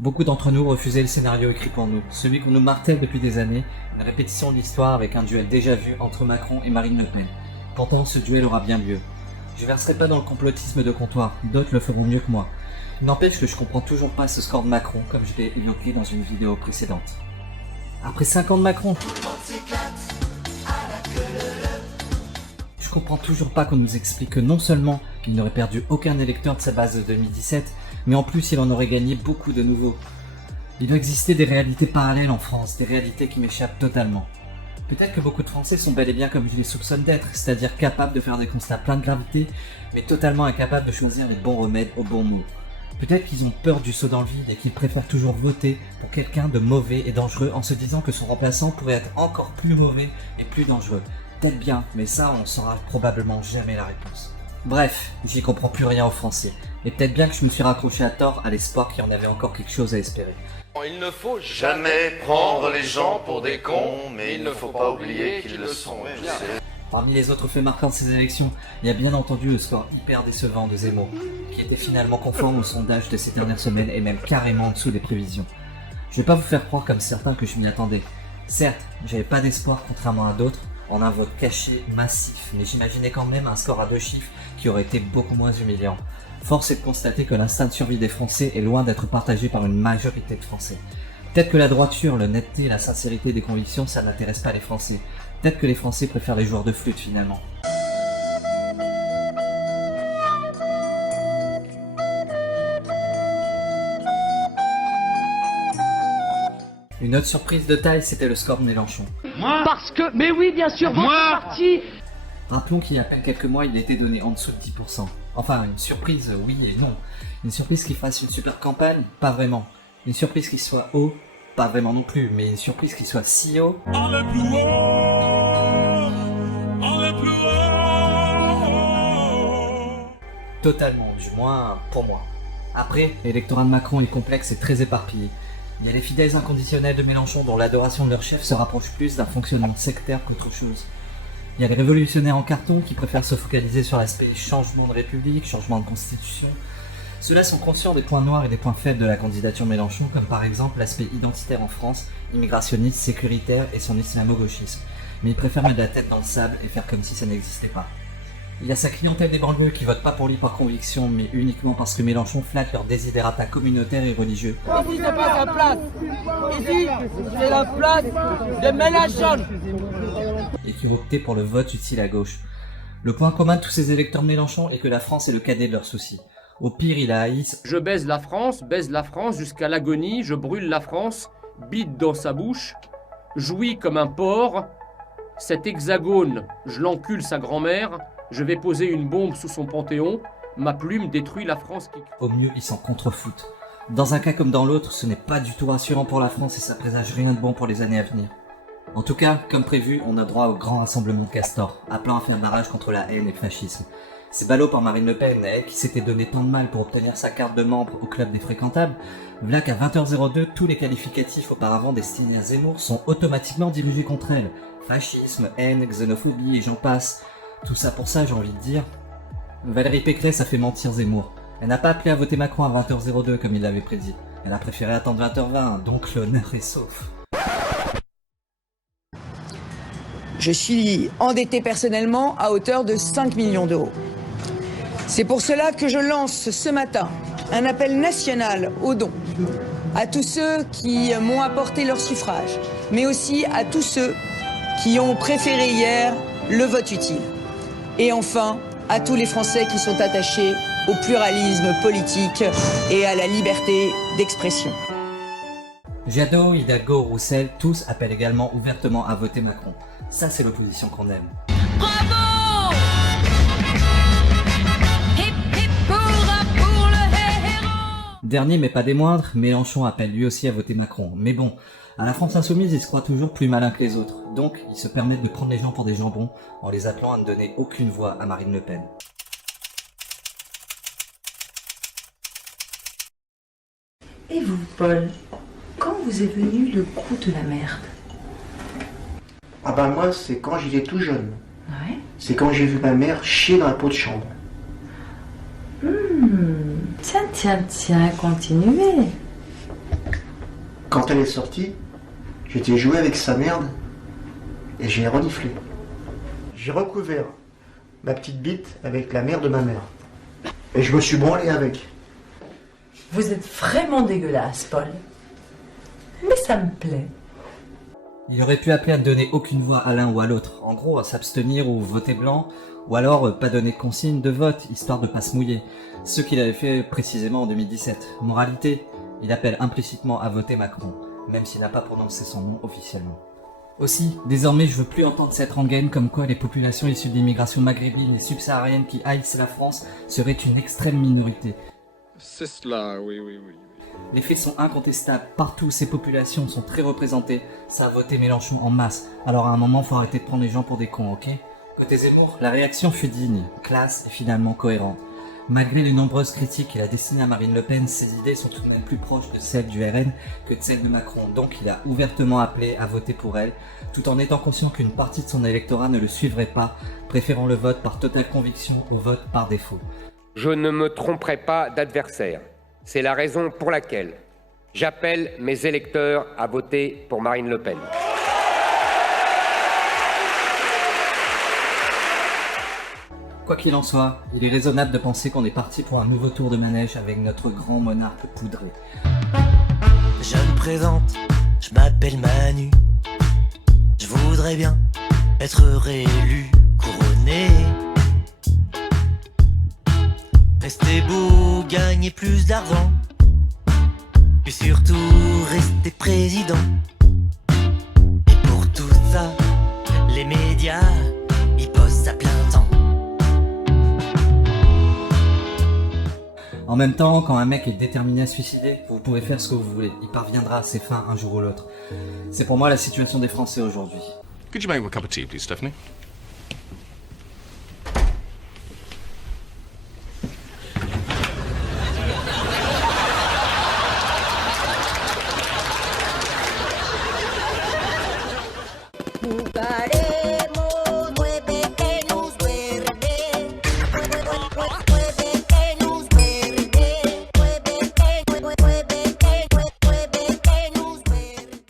Beaucoup d'entre nous refusaient le scénario écrit pour nous, celui qu'on nous martèle depuis des années, une répétition de l'histoire avec un duel déjà vu entre Macron et Marine Le Pen. Pourtant, ce duel aura bien lieu. Je verserai pas dans le complotisme de comptoir, d'autres le feront mieux que moi. Il n'empêche que je comprends toujours pas ce score de Macron, comme je l'ai évoqué dans une vidéo précédente. Après 5 ans de Macron, je comprends toujours pas qu'on nous explique que non seulement il n'aurait perdu aucun électeur de sa base de 2017, mais en plus il en aurait gagné beaucoup de nouveaux. Il doit exister des réalités parallèles en France, des réalités qui m'échappent totalement. Peut-être que beaucoup de Français sont bel et bien comme je les soupçonne d'être, c'est-à-dire capables de faire des constats pleins de gravité, mais totalement incapables de choisir les bons remèdes aux bons mots. Peut-être qu'ils ont peur du saut dans le vide et qu'ils préfèrent toujours voter pour quelqu'un de mauvais et dangereux en se disant que son remplaçant pourrait être encore plus mauvais et plus dangereux. Peut-être bien, mais ça on saura probablement jamais la réponse. Bref, j'y comprends plus rien aux Français. Et peut-être bien que je me suis raccroché à tort à l'espoir qu'il y en avait encore quelque chose à espérer. Il ne faut jamais prendre les gens pour des cons, mais il ne faut pas oublier qu'ils le sont. Parmi les autres faits marquants de ces élections, il y a bien entendu le score hyper décevant de Zemmour, qui était finalement conforme au sondage de ces dernières semaines et même carrément en dessous des prévisions. Je vais pas vous faire croire comme certains que je m'y attendais. Certes, j'avais pas d'espoir contrairement à d'autres, en un vote caché massif, mais j'imaginais quand même un score à 2 chiffres qui aurait été beaucoup moins humiliant. Force est de constater que l'instinct de survie des Français est loin d'être partagé par une majorité de Français. Peut-être que la droiture, l'honnêteté et la sincérité des convictions, ça n'intéresse pas les Français. Peut-être que les Français préfèrent les joueurs de flûte finalement. Une autre surprise de taille, c'était le score de Mélenchon. Moi Parce que, mais oui, bien sûr, votre parti. Rappelons qu'il y a à peine quelques mois, il était donné en dessous de 10%. Enfin, une surprise, oui et non. Une surprise qui fasse une super campagne, pas vraiment. Une surprise qui soit haut, pas vraiment non plus. Mais une surprise qui soit si haut... Totalement, du moins pour moi. Après, l'électorat de Macron est complexe et très éparpillé. Il y a les fidèles inconditionnels de Mélenchon dont l'adoration de leur chef se rapproche plus d'un fonctionnement sectaire qu'autre chose. Il y a les révolutionnaires en carton qui préfèrent se focaliser sur l'aspect changement de république, changement de constitution. Ceux-là sont conscients des points noirs et des points faibles de la candidature Mélenchon, comme par exemple l'aspect identitaire en France, immigrationniste, sécuritaire et son islamo-gauchisme. Mais ils préfèrent mettre la tête dans le sable et faire comme si ça n'existait pas. Il y a sa clientèle des banlieues qui vote pas pour lui par conviction, mais uniquement parce que Mélenchon flatte leurs désidérata communautaires et religieux. Ici, c'est pas sa place. Ici, c'est la place de Mélenchon. Et qui vont opter pour le vote utile à gauche. Le point commun de tous ces électeurs de Mélenchon est que la France est le cadet de leurs soucis. Au pire, il a haïs. Je baise la France jusqu'à l'agonie, je brûle la France, bite dans sa bouche, jouis comme un porc. Cet hexagone, je l'encule sa grand-mère, je vais poser une bombe sous son panthéon, ma plume détruit la France qui... Au mieux, ils s'en contrefoutent. Dans un cas comme dans l'autre, ce n'est pas du tout rassurant pour la France et ça présage rien de bon pour les années à venir. En tout cas, comme prévu, on a droit au grand rassemblement de castors, appelant à faire barrage contre la haine et le fascisme. C'est ballot par Marine Le Pen, elle qui s'était donné tant de mal pour obtenir sa carte de membre au club des fréquentables, voilà qu'à 20h02, tous les qualificatifs auparavant destinés à Zemmour sont automatiquement dirigés contre elle. Fascisme, haine, xénophobie et j'en passe. Tout ça pour ça, j'ai envie de dire. Valérie Pécresse a fait mentir Zemmour. Elle n'a pas appelé à voter Macron à 20h02 comme il l'avait prédit. Elle a préféré attendre 20h20, donc l'honneur est sauf. Je suis endetté personnellement à hauteur de 5 millions d'euros. C'est pour cela que je lance ce matin un appel national aux dons à tous ceux qui m'ont apporté leur suffrage, mais aussi à tous ceux qui ont préféré hier le vote utile. Et enfin, à tous les Français qui sont attachés au pluralisme politique et à la liberté d'expression. Jadot, Hidalgo, Roussel, tous appellent également ouvertement à voter Macron. Ça, c'est l'opposition qu'on aime. Bravo! Hip hip hurrah pour le héros! Dernier mais pas des moindres, Mélenchon appelle lui aussi à voter Macron. Mais bon, à la France Insoumise, ils se croient toujours plus malins que les autres. Donc, ils se permettent de prendre les gens pour des jambons en les appelant à ne donner aucune voix à Marine Le Pen. Et vous, Paul, quand vous est venu le coup de la merde? Ah bah moi, c'est quand j'étais tout jeune. Ouais. C'est quand j'ai vu ma mère chier dans la peau de chambre. Tiens, continuez. Quand elle est sortie, j'étais joué avec sa merde et j'ai reniflé. J'ai recouvert ma petite bite avec la merde de ma mère. Et je me suis branlé avec. Vous êtes vraiment dégueulasse, Paul. Mais ça me plaît. Il aurait pu appeler à ne donner aucune voix à l'un ou à l'autre, en gros à s'abstenir ou voter blanc, ou alors pas donner de consigne de vote, histoire de pas se mouiller, ce qu'il avait fait précisément en 2017. Moralité, il appelle implicitement à voter Macron, même s'il n'a pas prononcé son nom officiellement. Aussi, désormais je veux plus entendre cette rengaine comme quoi les populations issues de l'immigration maghrébine et subsaharienne qui haïssent la France seraient une extrême minorité. C'est cela, oui. Les faits sont incontestables, partout ces populations sont très représentées, ça a voté Mélenchon en masse, alors à un moment faut arrêter de prendre les gens pour des cons, ok? Côté Zemmour, la réaction fut digne, classe et finalement cohérente. Malgré les nombreuses critiques qu'il a destinées à Marine Le Pen, ses idées sont tout de même plus proches de celles du RN que de celles de Macron, donc il a ouvertement appelé à voter pour elle, tout en étant conscient qu'une partie de son électorat ne le suivrait pas, préférant le vote par totale conviction au vote par défaut. Je ne me tromperai pas d'adversaire. C'est la raison pour laquelle j'appelle mes électeurs à voter pour Marine Le Pen. Quoi qu'il en soit, il est raisonnable de penser qu'on est parti pour un nouveau tour de manège avec notre grand monarque poudré. Je me présente, je m'appelle Manu. Je voudrais bien être réélu, couronné. Rester beau, gagner plus d'argent. Puis surtout rester président. Et pour tout ça, les médias, ils bossent à plein temps. En même temps, quand un mec est déterminé à se suicider, vous pouvez faire ce que vous voulez, il parviendra à ses fins un jour ou l'autre. C'est pour moi la situation des Français aujourd'hui. Could you make a cup of tea, please, Stephanie?